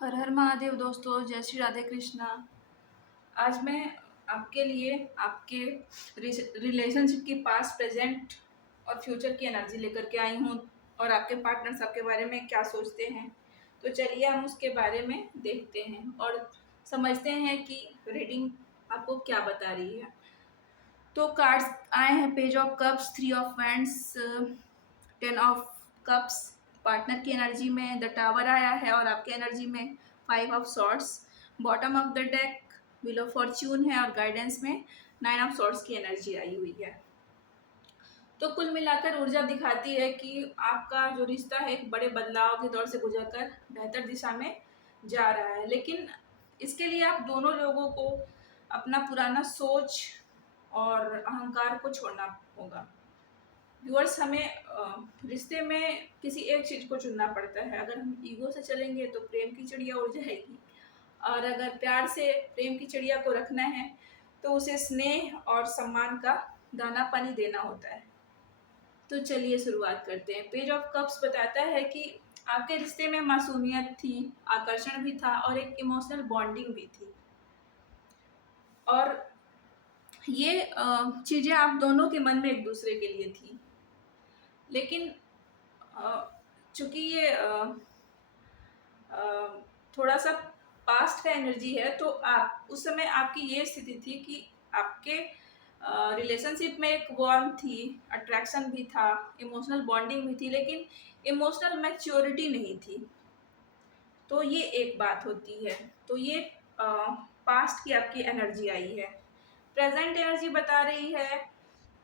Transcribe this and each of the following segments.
हर हर महादेव दोस्तों, जय श्री राधे कृष्णा। आज मैं आपके लिए आपके रिलेशनशिप की पास्ट, प्रेजेंट और फ्यूचर की एनर्जी लेकर के आई हूँ और आपके पार्टनर्स आपके बारे में क्या सोचते हैं। तो चलिए हम उसके बारे में देखते हैं और समझते हैं कि रीडिंग आपको क्या बता रही है। तो कार्ड्स आए हैं, page of cups, three of wands, 10 of cups. Partner की एनर्जी में द टावर आया है और आपके एनर्जी में 5 of swords. Bottom of the deck wheel of Fortune है और गाइडेंस में 9 ऑफ सॉर्ड्स की एनर्जी आई हुई है। तो कुल मिलाकर ऊर्जा दिखाती है कि आपका जो रिश्ता है एक बड़े बदलाव के दौर से गुजरकर बेहतर दिशा में जा रहा है, लेकिन इसके लिए आप दोनों लोगों को अपना पुराना सोच और अहंकार को छोड़ना होगा। व्यूअर्स, हमें रिश्ते में किसी एक चीज़ को चुनना पड़ता है। अगर हम ईगो से चलेंगे तो प्रेम की चिड़िया उड़ जाएगी, और अगर प्यार से प्रेम की चिड़िया को रखना है तो उसे स्नेह और सम्मान का दाना पानी देना होता है। तो चलिए शुरुआत करते हैं। पेज ऑफ कप्स बताता है कि आपके रिश्ते में मासूमियत थी, आकर्षण भी था और एक इमोशनल बॉन्डिंग भी थी। और ये चीज़ें आप दोनों के मन में एक दूसरे के लिए थी, लेकिन चूंकि ये थोड़ा सा पास्ट का एनर्जी है, तो आप उस समय आपकी ये स्थिति थी कि आपके रिलेशनशिप में एक वार्म थी, अट्रैक्शन भी था, इमोशनल बॉन्डिंग भी थी, लेकिन इमोशनल मैच्योरिटी नहीं थी। तो ये एक बात होती है। तो ये पास्ट की आपकी एनर्जी आई है। प्रेजेंट एनर्जी बता रही है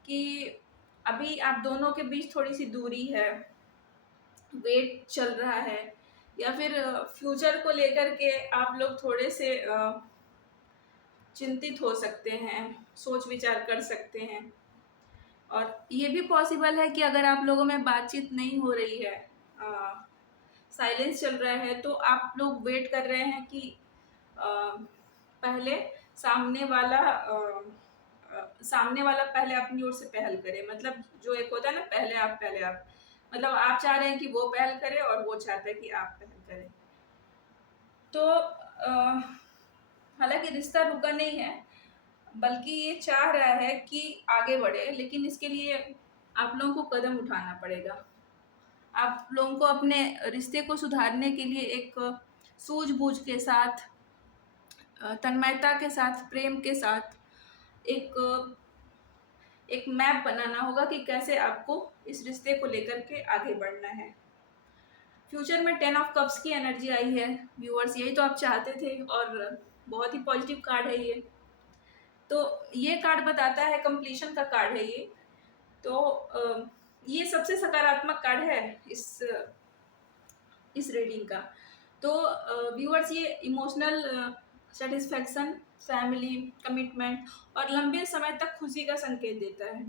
कि अभी आप दोनों के बीच थोड़ी सी दूरी है, वेट चल रहा है, या फिर फ्यूचर को लेकर के आप लोग थोड़े से चिंतित हो सकते हैं, सोच विचार कर सकते हैं। और ये भी पॉसिबल है कि अगर आप लोगों में बातचीत नहीं हो रही है, साइलेंस चल रहा है, तो आप लोग वेट कर रहे हैं कि पहले सामने वाला पहले अपनी ओर से पहल करे। मतलब जो एक होता है ना, पहले आप, मतलब आप चाह रहे हैं कि वो पहल करे और वो चाहता है कि आप पहल करें। तो हालांकि रिश्ता रुका नहीं है, बल्कि ये चाह रहा है कि आगे बढ़े, लेकिन इसके लिए आप लोगों को कदम उठाना पड़ेगा। आप लोगों को अपने रिश्ते को सुधारने के लिए एक सूझबूझ के साथ, तन्मयता के साथ, प्रेम के साथ एक एक मैप बनाना होगा कि कैसे आपको इस रिश्ते को लेकर के आगे बढ़ना है। फ्यूचर में 10 ऑफ कप्स की एनर्जी आई है। व्यूअर्स, यही तो आप चाहते थे और बहुत ही पॉजिटिव कार्ड है ये। तो ये कार्ड बताता है, कंप्लीशन का कार्ड है ये। तो ये सबसे सकारात्मक कार्ड है इस रीडिंग का। तो व्यूअर्स, ये इमोशनल सेटिस्फैक्शन, फैमिली कमिटमेंट और लंबे समय तक खुशी का संकेत देता है।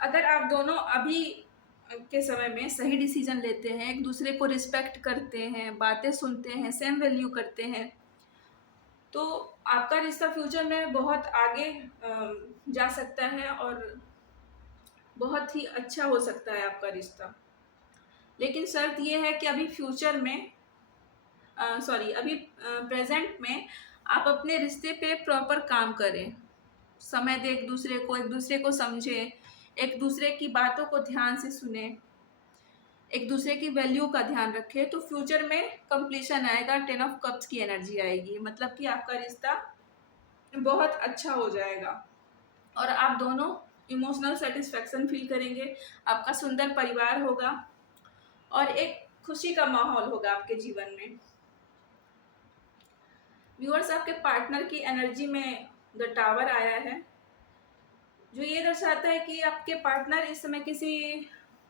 अगर आप दोनों अभी के समय में सही डिसीजन लेते हैं, एक दूसरे को रिस्पेक्ट करते हैं, बातें सुनते हैं, सेम वैल्यू करते हैं, तो आपका रिश्ता फ्यूचर में बहुत आगे जा सकता है और बहुत ही अच्छा हो सकता है आपका रिश्ता। लेकिन शर्त ये है कि अभी फ्यूचर में, अभी प्रेजेंट में आप अपने रिश्ते पे प्रॉपर काम करें, समय दें एक दूसरे को समझें, एक दूसरे की बातों को ध्यान से सुने, एक दूसरे की वैल्यू का ध्यान रखें। तो फ्यूचर में कंप्लीशन आएगा, 10 ऑफ कप्स की एनर्जी आएगी, मतलब कि आपका रिश्ता बहुत अच्छा हो जाएगा और आप दोनों इमोशनल सेटिस्फैक्शन फील करेंगे। आपका सुंदर परिवार होगा और एक खुशी का माहौल होगा आपके जीवन में। व्यूअर्स, आपके पार्टनर की एनर्जी में द टावर आया है, जो ये दर्शाता है कि आपके पार्टनर इस समय किसी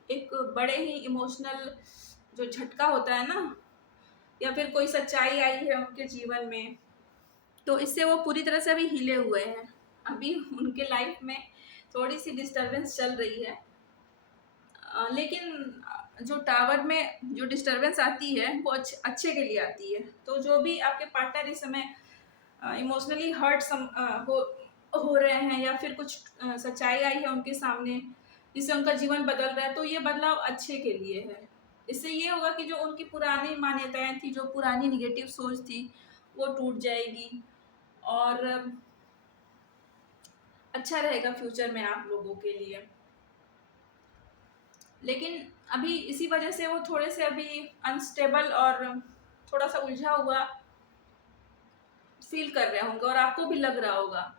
एक बड़े ही इमोशनल जो झटका होता है ना, या फिर कोई सच्चाई आई है उनके जीवन में, तो इससे वो पूरी तरह से अभी हिले हुए हैं। अभी उनके लाइफ में थोड़ी सी डिस्टरबेंस चल रही है, लेकिन जो टावर में जो डिस्टरबेंस आती है वो अच्छे के लिए आती है। तो जो भी आपके पार्टनर इस समय इमोशनली हर्ट हो रहे हैं, या फिर कुछ सच्चाई आई है उनके सामने जिससे उनका जीवन बदल रहा है, तो ये बदलाव अच्छे के लिए है। इससे ये होगा कि जो उनकी पुरानी मान्यताएं थी, जो पुरानी निगेटिव सोच थी, वो टूट जाएगी और अच्छा रहेगा फ्यूचर में आप लोगों के लिए। लेकिन अभी इसी वजह से वो थोड़े से अभी अनस्टेबल और थोड़ा सा उलझा हुआ फील कर रहे होंगे, और आपको भी लग रहा होगा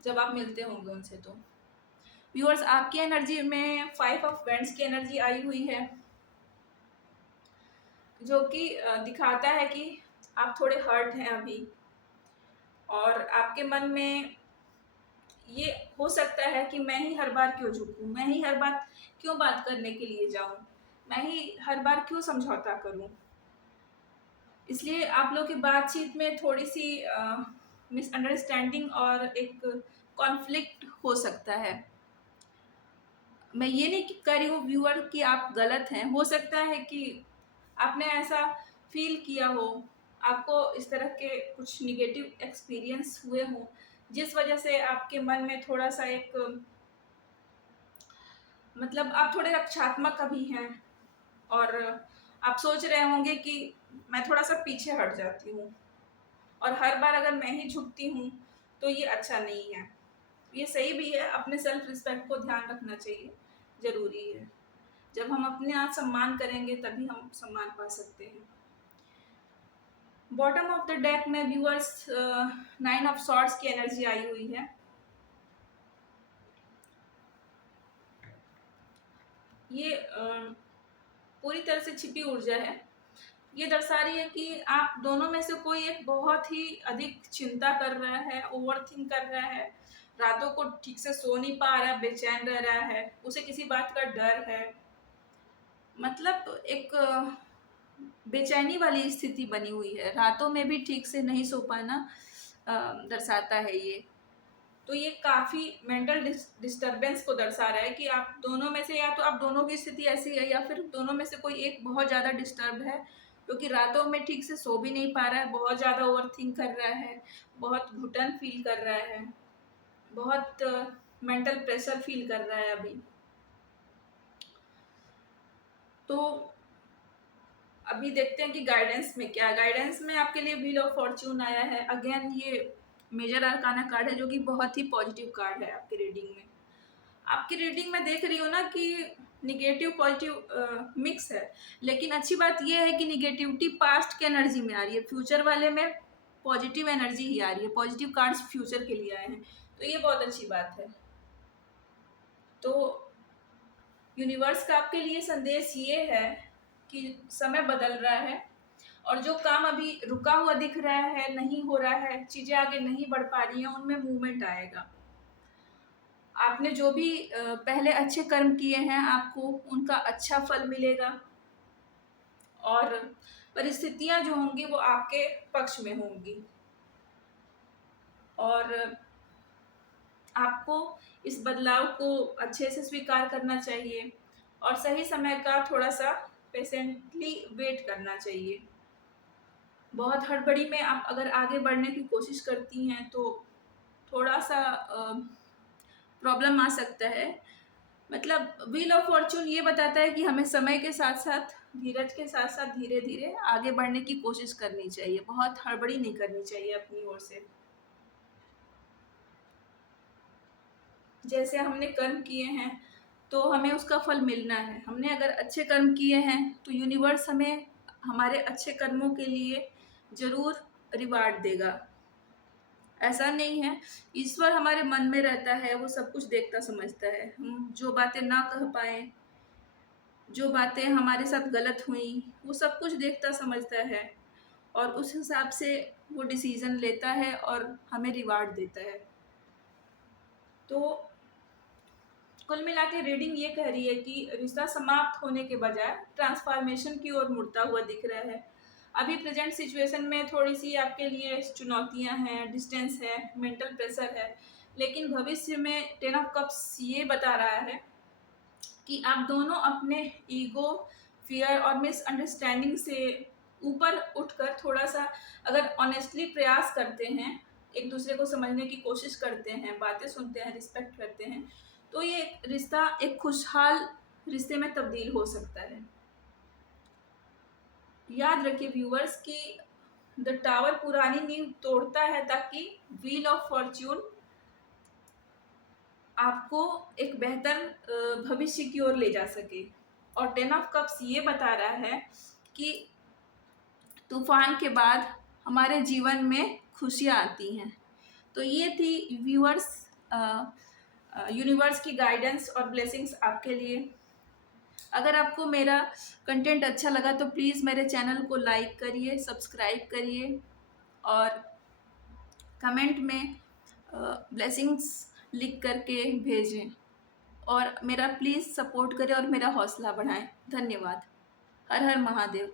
जब आप मिलते होंगे उनसे। तो व्यूअर्स, आपकी एनर्जी में 5 ऑफ वैंड्स की एनर्जी आई हुई है, जो कि दिखाता है कि आप थोड़े हर्ट हैं अभी, और आपके मन में ये हो सकता है कि मैं ही हर बार क्यों झुकूं, मैं ही हर बार क्यों बात करने के लिए जाऊं, मैं ही हर बार क्यों समझौता करूं। इसलिए आप लोग की बातचीत में थोड़ी सी मिसअंडरस्टैंडिंग और एक कॉन्फ्लिक्ट हो सकता है। मैं ये नहीं कह रही हूँ व्यूअर कि आप गलत हैं, हो सकता है कि आपने ऐसा फील किया हो, आपको इस तरह के कुछ निगेटिव एक्सपीरियंस हुए हों, जिस वजह से आपके मन में थोड़ा सा एक मतलब आप थोड़े रक्षात्मक अभी हैं, और आप सोच रहे होंगे कि मैं थोड़ा सा पीछे हट जाती हूँ, और हर बार अगर मैं ही झुकती हूँ तो ये अच्छा नहीं है। ये सही भी है, अपने सेल्फ रिस्पेक्ट को ध्यान रखना चाहिए, ज़रूरी है। जब हम अपने आप सम्मान करेंगे तभी हम सम्मान पा सकते हैं। बॉटम ऑफ द डेक में व्यूअर्स 9 ऑफ सॉर्ड्स की एनर्जी आई हुई है। ये पूरी तरह से छिपी ऊर्जा है। ये दर्शा रही है कि आप दोनों में से कोई एक बहुत ही अधिक चिंता कर रहा है, ओवरथिंक कर रहा है, रातों को ठीक से सो नहीं पा रहा है, बेचैन रह रहा है, उसे किसी बात का डर है, मतलब एक बेचैनी वाली स्थिति बनी हुई है, रातों में भी ठीक से नहीं सो पाना दर्शाता है ये। तो ये काफ़ी मेंटल डिस्टरबेंस को दर्शा रहा है कि आप दोनों में से, या तो आप दोनों की स्थिति ऐसी है, या फिर दोनों में से कोई एक बहुत ज़्यादा डिस्टर्ब है, क्योंकि रातों में ठीक से सो भी नहीं पा रहा है, बहुत ज़्यादा ओवरथिंक कर रहा है, बहुत घुटन फील कर रहा है, बहुत मेंटल प्रेशर फील कर रहा है अभी। तो अभी देखते हैं कि गाइडेंस में क्या है। गाइडेंस में आपके लिए व्हील ऑफ फॉर्च्यून आया है। अगेन ये मेजर आर्काना कार्ड है, जो कि बहुत ही पॉजिटिव कार्ड है आपकी रीडिंग में। आपकी रीडिंग में देख रही हो ना कि निगेटिव पॉजिटिव मिक्स है, लेकिन अच्छी बात यह है कि निगेटिविटी पास्ट के एनर्जी में आ रही है, फ्यूचर वाले में पॉजिटिव एनर्जी ही आ रही है, पॉजिटिव कार्ड्स फ्यूचर के लिए आए हैं, तो ये बहुत अच्छी बात है। तो यूनिवर्स का आपके लिए संदेश ये है कि समय बदल रहा है, और जो काम अभी रुका हुआ दिख रहा है, नहीं हो रहा है, चीज़ें आगे नहीं बढ़ पा रही हैं, उनमें मूवमेंट आएगा। आपने जो भी पहले अच्छे कर्म किए हैं, आपको उनका अच्छा फल मिलेगा, और परिस्थितियां जो होंगी वो आपके पक्ष में होंगी, और आपको इस बदलाव को अच्छे से स्वीकार करना चाहिए, और सही समय का थोड़ा सा पेशेंटली वेट करना चाहिए। बहुत हड़बड़ी में आप अगर आगे बढ़ने की कोशिश करती हैं तो थोड़ा सा प्रॉब्लम आ सकता है। मतलब व्हील ऑफ फॉर्च्यून ये बताता है कि हमें समय के साथ साथ, धीरज के साथ साथ धीरे धीरे आगे बढ़ने की कोशिश करनी चाहिए, बहुत हड़बड़ी नहीं करनी चाहिए अपनी ओर से। जैसे हमने कर्म किए हैं तो हमें उसका फल मिलना है। हमने अगर अच्छे कर्म किए हैं तो यूनिवर्स हमें हमारे अच्छे कर्मों के लिए ज़रूर रिवार्ड देगा। ऐसा नहीं है, ईश्वर हमारे मन में रहता है, वो सब कुछ देखता समझता है। हम जो बातें ना कह पाए, जो बातें हमारे साथ गलत हुई, वो सब कुछ देखता समझता है, और उस हिसाब से वो डिसीज़न लेता है और हमें रिवार्ड देता है। तो कुल मिला के रीडिंग ये कह रही है कि रिश्ता समाप्त होने के बजाय ट्रांसफॉर्मेशन की ओर मुड़ता हुआ दिख रहा है। अभी प्रेजेंट सिचुएशन में थोड़ी सी आपके लिए चुनौतियां हैं, डिस्टेंस है, मेंटल प्रेशर है, लेकिन भविष्य में 10 ऑफ कप्स ये बता रहा है कि आप दोनों अपने ईगो, फियर और मिसअंडरस्टैंडिंग से ऊपर उठकर थोड़ा सा अगर ऑनेस्टली प्रयास करते हैं, एक दूसरे को समझने की कोशिश करते हैं, बातें सुनते हैं, रिस्पेक्ट करते हैं, तो ये रिश्ता एक खुशहाल रिश्ते में तब्दील हो सकता है। याद रखिए व्यूअर्स कि द टावर पुरानी नींव तोड़ता है ताकि व्हील ऑफ फॉर्च्यून आपको एक बेहतर भविष्य की ओर ले जा सके। और 10 ऑफ कप्स ये बता रहा है कि तूफान के बाद हमारे जीवन में खुशियाँ आती हैं। तो ये थी व्यूअर्स यूनिवर्स की गाइडेंस और ब्लेसिंग्स आपके लिए। अगर आपको मेरा कंटेंट अच्छा लगा तो प्लीज़ मेरे चैनल को लाइक करिए, सब्सक्राइब करिए और कमेंट में ब्लेसिंग्स लिख करके भेजें और मेरा प्लीज़ सपोर्ट करें और मेरा हौसला बढ़ाएं। धन्यवाद। हर हर महादेव।